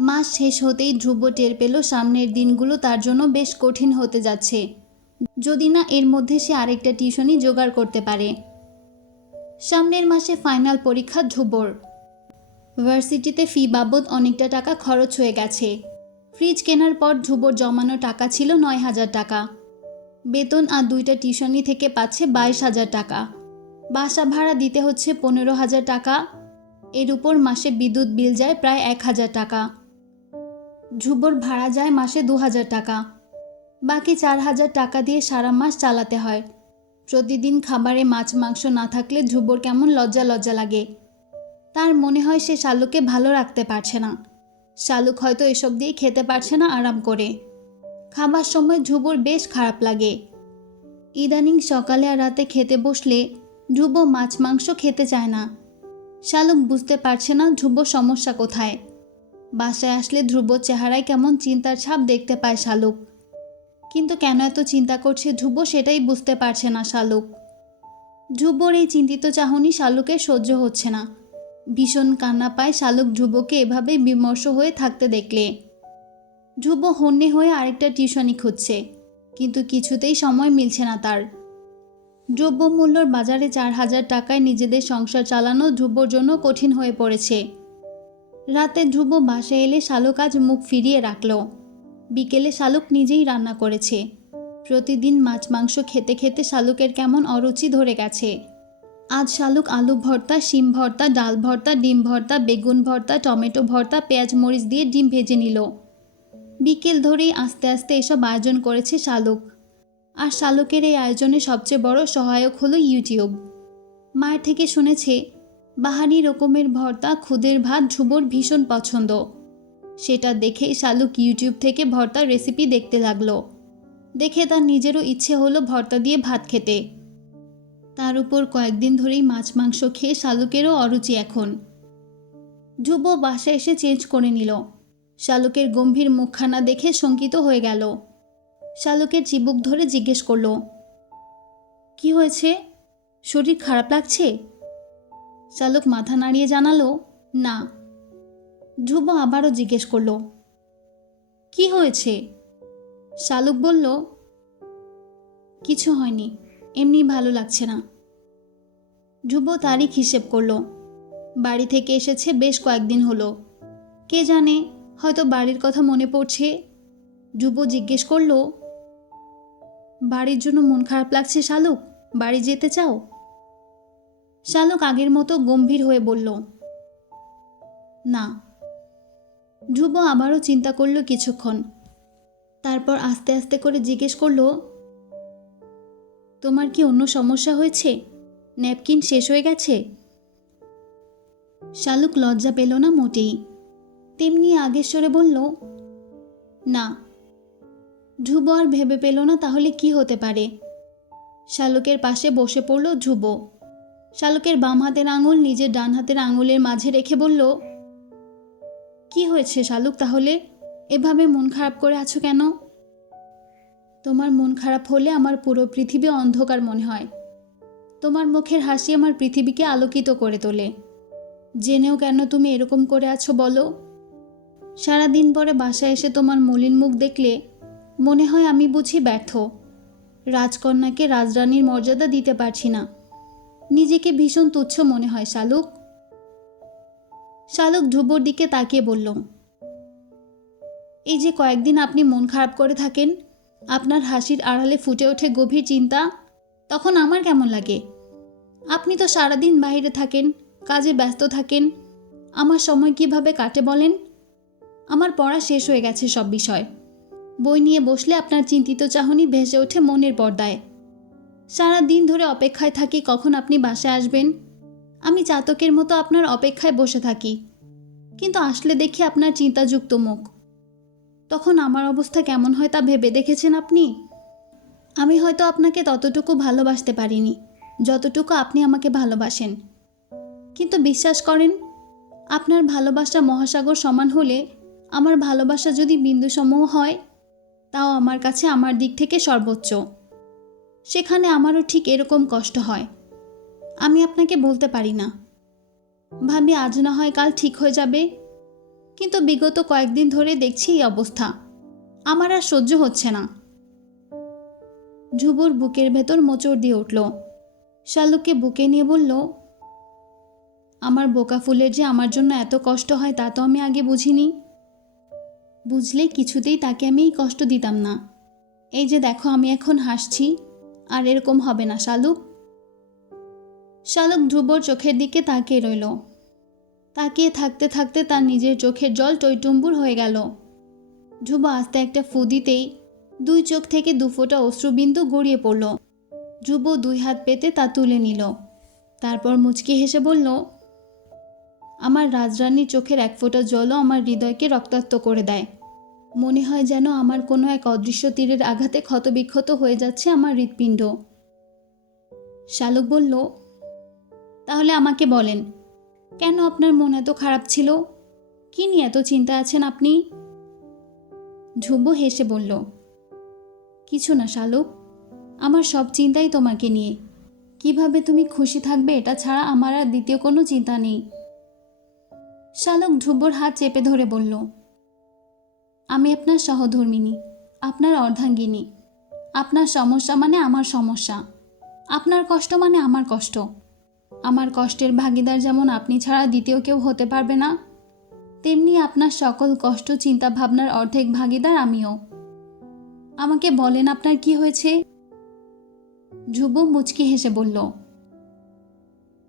মাস শেষ হতেই ধ্রুব টের পেল সামনের দিনগুলো তার জন্য বেশ কঠিন হতে যাচ্ছে। যদি না এর মধ্যে সে আরেকটা টিউশনি জোগাড় করতে পারে। সামনের মাসে ফাইনাল পরীক্ষা ধ্রুবর। ভার্সিটিতে ফি বাবদ অনেকটা টাকা খরচ হয়ে গেছে। ফ্রিজ কেনার পর ধ্রুবর জমানো টাকা ছিল নয় হাজার টাকা। বেতন আর দুইটা টিউশনি থেকে পাচ্ছে বাইশ হাজার টাকা। বাসা ভাড়া দিতে হচ্ছে পনেরো হাজার টাকা। এর উপর মাসে বিদ্যুৎ বিল যায় প্রায় এক হাজার টাকা। ধ্রুবর ভাড়া যায় মাসে দু হাজার টাকা। বাকি চার হাজার টাকা দিয়ে সারা মাস চালাতে হয়। প্রতিদিন খাবারে মাছ, মাংস না থাকলে ধ্রুবর কেমন লজ্জা লজ্জা লাগে। তার মনে হয় সে শালুকে ভালো রাখতে পারছে না। শালুক হয়তো এসব দিয়ে খেতে পারছে না আরাম করে। খাবার সময় ধ্রুবর বেশ খারাপ লাগে। ইদানিং সকালে আর রাতে খেতে বসলে ধ্রুব মাছ, মাংস খেতে চায় না। শালুক বুঝতে পারছে না ধ্রুব সমস্যা কোথায়। বাসায় আসলে ধ্রুব চেহারায় কেমন চিন্তার ছাপ দেখতে পায় শালুক। কিন্তু কেন এত চিন্তা করছে ধ্রুব সেটাই বুঝতে পারছে না শালুক। ধ্রুবর এই চিন্তিত চাহনি শালুকের সহ্য হচ্ছে না। ভীষণ কান্না পায় শালুক ধ্রুবকে এভাবে বিমর্ষ হয়ে থাকতে দেখলে। ধ্রুব হন্যে হয়ে আরেকটা টিউশনি খুঁজছে, কিন্তু কিছুতেই সময় মিলছে না তার। দ্রব্যমূল্যর বাজারে চার হাজার টাকায় নিজেদের সংসার চালানো ধ্রুবর জন্য কঠিন হয়ে পড়েছে। রাতে ধ্রুব বাসায় এলে শালুক আজ মুখ ফিরিয়ে রাখল। বিকেলে শালুক নিজেই রান্না করেছে। প্রতিদিন মাছ মাংস খেতে খেতে শালুকের কেমন অরুচি ধরে গেছে। আজ শালুক আলু ভর্তা, শিম ভর্তা, ডাল ভর্তা, ডিম ভর্তা, বেগুন ভর্তা, টমেটো ভর্তা, পেঁয়াজ মরিচ দিয়ে ডিম ভেজে নিল। বিকেল ধরেই আস্তে আস্তে এসব আয়োজন করেছে শালুক। আর শালুকের এই আয়োজনে সবচেয়ে বড় সহায়ক হলো ইউটিউব। মায়ের থেকে শুনেছে বাহারি রকমের ভর্তা, খুদের ভাত ধ্রুবর ভীষণ পছন্দ। সেটা দেখে শালুক ইউটিউব থেকে ভর্তার রেসিপি দেখতে লাগল। দেখে তার নিজেরও ইচ্ছে হলো ভর্তা দিয়ে ভাত খেতে। তার উপর কয়েকদিন ধরেই মাছ মাংস খেয়ে শালুকেরও অরুচি এখন। ধ্রুব বাসা এসে চেঞ্জ করে নিল। শালুকের গম্ভীর মুখখানা দেখে শঙ্কিত হয়ে গেল। শালুকের চিবুক ধরে জিজ্ঞেস করল, কি হয়েছে? শরীর খারাপ লাগছে? শালুক মাথা নাড়িয়ে জানালো, না। ধ্রুব আবারও জিজ্ঞেস করল, কি হয়েছে? শালুক বলল, কিছু হয়নি, এমনি ভালো লাগছে না। ধ্রুব তারিখ হিসেব করল, বাড়ি থেকে এসেছে বেশ কয়েকদিন হলো। কে জানে, হয়তো বাড়ির কথা মনে পড়ছে? ধ্রুব জিজ্ঞেস করল, বাড়ির জন্য মন খারাপ লাগছে শালুক? বাড়ি যেতে চাও? শালুক আগের মতো গম্ভীর হয়ে বলল, না। ধ্রুব আবারও চিন্তা করল কিছুক্ষণ। তারপর আস্তে আস্তে করে জিজ্ঞেস করল, তোমার কি অন্য সমস্যা হয়েছে? ন্যাপকিন শেষ হয়ে গেছে? শালুক লজ্জা পেল না মোটেই। তেমনি আগের স্বরে বলল, না। ধ্রুব আর ভেবে পেল না তাহলে কি হতে পারে। শালুকের পাশে বসে পড়ল ধ্রুব। শালুকের বাম হাতের আঙুল নিজের ডান হাতের আঙুলের মাঝে রেখে বলল, কি হয়েছে শালুক তাহলে? এভাবে মন খারাপ করে আছো কেন? তোমার মন খারাপ হলে আমার পুরো পৃথিবী অন্ধকার মনে হয়। তোমার মুখের হাসি আমার পৃথিবীকে আলোকিত করে তোলে। জেনেও কেন তুমি এরকম করে আছো বলো? সারাদিন পরে বাসায় এসে তোমার মলিন মুখ দেখলে মনে হয় আমি বুঝি ব্যর্থ। রাজকন্যাকে রাজরানীর মর্যাদা দিতে পারছি না। নিজেকে ভীষণ তুচ্ছ মনে হয় শালুক। শালুক ধ্রুবর দিকে তাকিয়ে বলল, এই যে কয়েকদিন আপনি মন খারাপ করে থাকেন, আপনার হাসির আড়ালে ফুটে ওঠে গভীর চিন্তা, তখন আমার কেমন লাগে? আপনি তো সারাদিন বাইরে থাকেন, কাজে ব্যস্ত থাকেন, আমার সময় কীভাবে কাটে বলেন? আমার পড়া শেষ হয়ে গেছে সব বিষয়। বই নিয়ে বসলে আপনার চিন্তিত চাহনি ভেসে ওঠে মনের পর্দায়। সারা দিন ধরে অপেক্ষায় থাকি, কখন আপনি বাসায় আসবেন? আমি চাতকের মতো আপনার অপেক্ষায় বসে থাকি। কিন্তু আসলে দেখি আপনার চিন্তাযুক্ত মুখ। তখন আমার অবস্থা কেমন হয় তা ভেবে দেখেছেন আপনি? আমি হয়তো আপনাকে ততটুকু ভালোবাসতে পারিনি, যতটুকু আপনি আমাকে ভালোবাসেন। কিন্তু বিশ্বাস করেন, আপনার ভালোবাসা মহাসাগর সমান হলে আমার ভালোবাসা যদি বিন্দুসমূহ হয়, তাও আমার কাছে আমার দিক থেকে সর্বোচ্চ। সেখানে আমারও ঠিক এরকম কষ্ট হয়। আমি আপনাকে বলতে পারি না। ভাবি, আজ না হয় কাল ঠিক হয়ে যাবে। কিন্তু বিগত কয়েকদিন ধরে দেখছি এই অবস্থা। আমার আর সহ্য হচ্ছে না। ধ্রুবর বুকের ভেতর মোচড় দিয়ে উঠল। শালুককে বুকে নিয়ে বলল, আমার বোকা ফুলের যে আমার জন্য এত কষ্ট হয় তা তো আমি আগে বুঝিনি। বুঝলে কিছুতেই তাকে আমি কষ্ট দিতাম না। এই যে দেখো, আমি এখন হাসছি। আর এরকম হবে না, শালুক। শালুক ধ্রুবর চোখের দিকে তাকিয়ে রইল। তাকিয়ে থাকতে থাকতে তার নিজের চোখের জল টইটুম্বুর হয়ে গেল। ধ্রুব আস্তে একটা ফু দিতেই দুই চোখ থেকে দুফোটা অশ্রুবিন্দু গড়িয়ে পড়ল। ধ্রুব দুই হাত পেতে তা তুলে নিল। তারপর মুচকি হেসে বলল, আমার রাজরানীর চোখের এক ফোঁটা জলও আমার হৃদয়কে রক্তাক্ত করে দেয়। মনে হয় যেন আমার কোনো এক অদৃশ্য তীরের আঘাতে ক্ষতবিক্ষত হয়ে যাচ্ছে আমার হৃৎপিণ্ড। শালুক বলল, তাহলে আমাকে বলেন, কেন আপনার মন এত খারাপ ছিল? কি নিয়ে এত চিন্তা আছেন আপনি? ধ্রুব হেসে বলল, কিছু না শালুক, আমার সব চিন্তাই তোমাকে নিয়ে। কীভাবে তুমি খুশি থাকবে এটা ছাড়া আমার আর দ্বিতীয় কোনো চিন্তা নেই। শালক ধ্রুবর হাত চেপে ধরে বলল আমি আপনার সহধর্মিনী, আপনার অর্ধাঙ্গিনী। আপনার সমস্যা মানে আমার সমস্যা। আপনার কষ্ট মানে আমার কষ্ট। আমার কষ্টের ভাগিদার যেমন আপনি ছাড়া দ্বিতীয় কেউ হতে পারবে না, তেমনি আপনার সকল কষ্ট চিন্তা ভাবনার অর্ধেক ভাগিদার আমিও। আমাকে বলেন আপনার কি হয়েছে? ধ্রুব মুচকি হেসে বলল,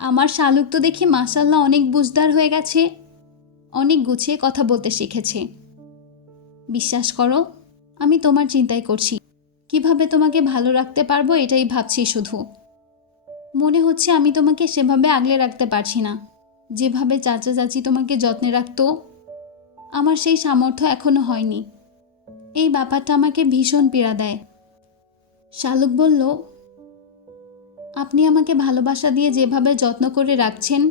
আমার শালুক তো দেখি মাসাল্লাহ অনেক বুঝদার হয়ে গেছে, অনেক গুছিয়ে কথা বলতে শিখেছে। বিশ্বাস করো, আমি তোমার চিন্তাই করছি। কীভাবে তোমাকে ভালো রাখতে পারব এটাই ভাবছি শুধু। মনে হচ্ছে আমি তোমাকে সেভাবে আগলে রাখতে পারছি না। যেভাবে চাচা চাচি তোমাকে যত্নে রাখতো, আমার সেই সামর্থ্য এখনও হয়নি। এই ব্যাপারটা আমাকে ভীষণ পীড়া দেয়। শালুক বলল, আপনি আমাকে ভালোবাসা দিয়ে যেভাবে যত্ন করে রাখছেন,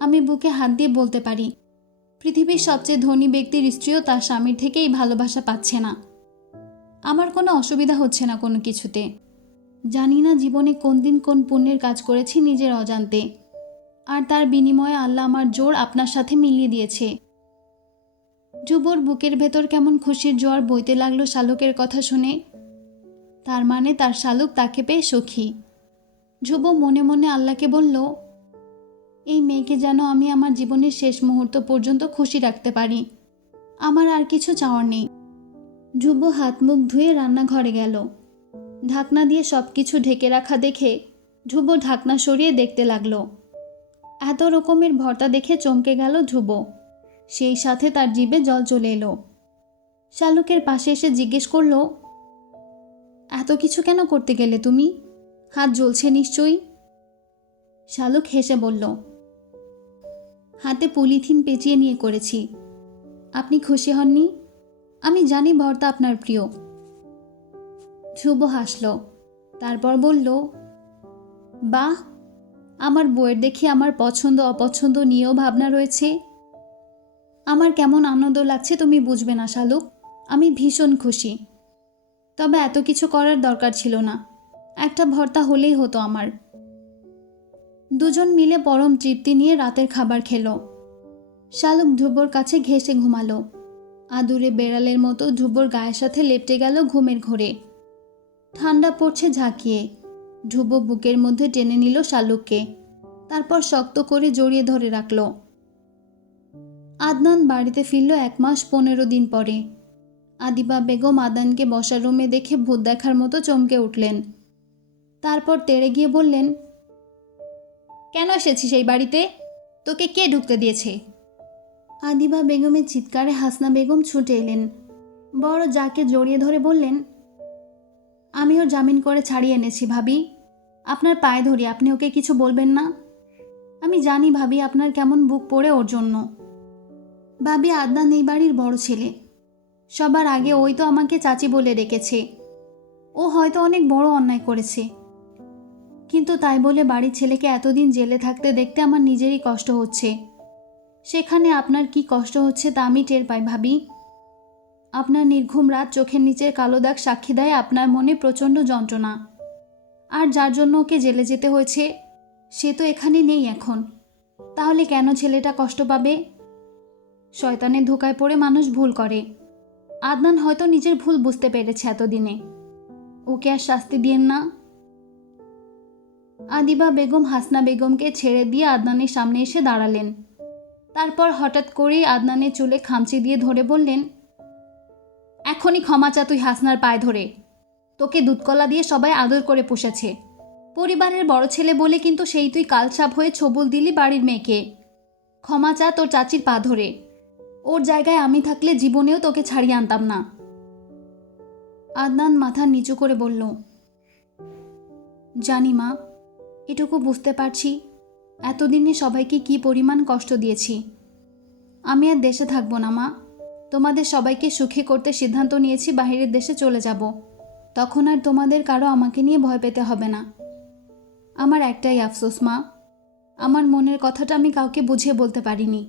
আমি বুকে হাত দিয়ে বলতে পারি। পৃথিবীর সবচেয়ে ধনী ব্যক্তির স্ত্রীও তার স্বামীর থেকেই ভালোবাসা পাচ্ছে না। আমার কোনো অসুবিধা হচ্ছে না কোনো কিছুতে। জানি না জীবনে কোন দিন কোন পুণ্যের কাজ করেছি নিজের অজান্তে। আর তার বিনিময়ে আল্লাহ আমার জোর আপনার সাথে মিলিয়ে দিয়েছে। যুবর বুকের ভেতর কেমন খুশির জোয়ার বইতে লাগল শালুকের কথা শুনে। তার মানে তার শালুক তাকে পেয়ে সুখী। ধ্রুব মনে মনে আল্লাহকে বলল এই মেয়েকে যেন আমি আমার জীবনের শেষ মুহূর্ত পর্যন্ত খুশি রাখতে পারি। আমার আর কিছু চাওয়ার নেই। ধ্রুব হাত মুখ ধুয়ে রান্নাঘরে গেল। ঢাকনা দিয়ে সব কিছু ঢেকে রাখা দেখে ধ্রুব ঢাকনা সরিয়ে দেখতে লাগল। এত রকমের ভর্তা দেখে চমকে গেল ধ্রুব। সেই সাথে তার জিভে জল চলে এলো। শালুকের পাশে এসে জিজ্ঞেস করল, এত কিছু কেন করতে গেলে তুমি? হাত জ্বলছে নিশ্চয়ই? শালুক হেসে বলল হাতে পলিথিন পেঁচিয়ে নিয়ে করেছি। আপনি খুশি হননি? আমি জানি ভর্তা আপনার প্রিয়। ধ্রুব হাসল, তারপর বলল, বাহ, আমার বইয়ের দেখি আমার পছন্দ অপছন্দ নিয়েও ভাবনা রয়েছে। আমার কেমন আনন্দ লাগছে তুমি বুঝবে না, শালুক। আমি ভীষণ খুশি। তবে এত কিছু করার দরকার ছিল না। একটা ভর্তা হলেই হতো আমার। দুজন মিলে পরম তৃপ্তি নিয়ে রাতের খাবার খেলো। শালুক ধ্রুবর কাছে ঘেসে ঘুমালো। আদুরে বেড়ালের মতো ধ্রুবর গায়ের সাথে লেপটে গেল ঘুমের ঘোরে। ঠান্ডা পড়ছে ঝাঁকিয়ে। ধ্রুব বুকের মধ্যে টেনে নিল শালুককে। তারপর শক্ত করে জড়িয়ে ধরে রাখল। আদনান বাড়িতে ফিরল এক মাস পনেরো দিন পরে। আদিবা বেগম আদানকে বসার রুমে দেখে ভূত দেখার মতো চমকে উঠলেন। তারপর তেড়ে গিয়ে বললেন কেন এসেছিস এই বাড়িতে? তোকে কে ঢুকতে দিয়েছে? আদিবা বেগমের চিৎকারে হাসনা বেগম ছুটে এলেন। বড় যাকে জড়িয়ে ধরে বললেন, আমি ওর জামিন করে ছাড়িয়ে এনেছি ভাবি। আপনার পায়ে ধরি, আপনি ওকে কিছু বলবেন না? আমি জানি ভাবি আপনার কেমন বুক পড়ে ওর জন্য। ভাবি আদনান এই বাড়ির বড় ছেলে। সবার আগে ওই তো আমাকে চাচি বলে রেখেছে ও হয়তো অনেক বড় অন্যায় করেছে। কিন্তু তাই বলে বাড়ির ছেলেকে এতদিন জেলে থাকতে দেখতে আমার নিজেরই কষ্ট হচ্ছে। সেখানে আপনার কি কষ্ট হচ্ছে তা আমি টের পাই, ভাবি। আপনার নির্ঘুম রাত চোখের নিচের কালো দাগ সাক্ষী দেয় আপনার মনে প্রচণ্ড যন্ত্রণা। আর যার জন্য ওকে জেলে যেতে হয়েছে, সে তো এখানে নেই এখন। তাহলে কেন ছেলেটা কষ্ট পাবে? শয়তানের ধোকায় পড়ে মানুষ ভুল করে। আদনান হয়তো নিজের ভুল বুঝতে পেরেছে এতদিনে। ওকে আর শাস্তি দিয়েন না। আদিবা বেগম হাসনা বেগমকে ছেড়ে দিয়ে আদনানের সামনে এসে দাঁড়ালেন। তারপর হঠাৎ করেই আদনানের চুলে খামচি দিয়ে ধরে বললেন, এখনই ক্ষমা চা তুই হাসনার পায়ে ধরে। তোকে দুধকলা দিয়ে সবাই আদর করে পুষেছে। পরিবারের বড় ছেলে বলে কিন্তু সেই তুই কালসাপ হয়ে ছবল দিলি বাড়ির মেয়েকে। ক্ষমা চা তোর চাচির পা ধরে। ওর জায়গায় আমি থাকলে জীবনেও তোকে ছাড়িয়ে আনতাম না। আদনান মাথা নিচু করে বলল, জানি মা এটুকু বুঝতে পারছি। এতদিনে সবাইকে কি পরিমাণ কষ্ট দিয়েছি। আমি আর দেশে থাকব না, মা। তোমাদের সবাইকে সুখী করতে সিদ্ধান্ত নিয়েছি বাহিরের দেশে চলে যাব। তখন আর তোমাদের কারও আমাকে নিয়ে ভয় পেতে হবে না। আমার একটাই আফসোস, মা। আমার মনের কথাটা আমি কাউকে বুঝিয়ে বলতে পারিনি।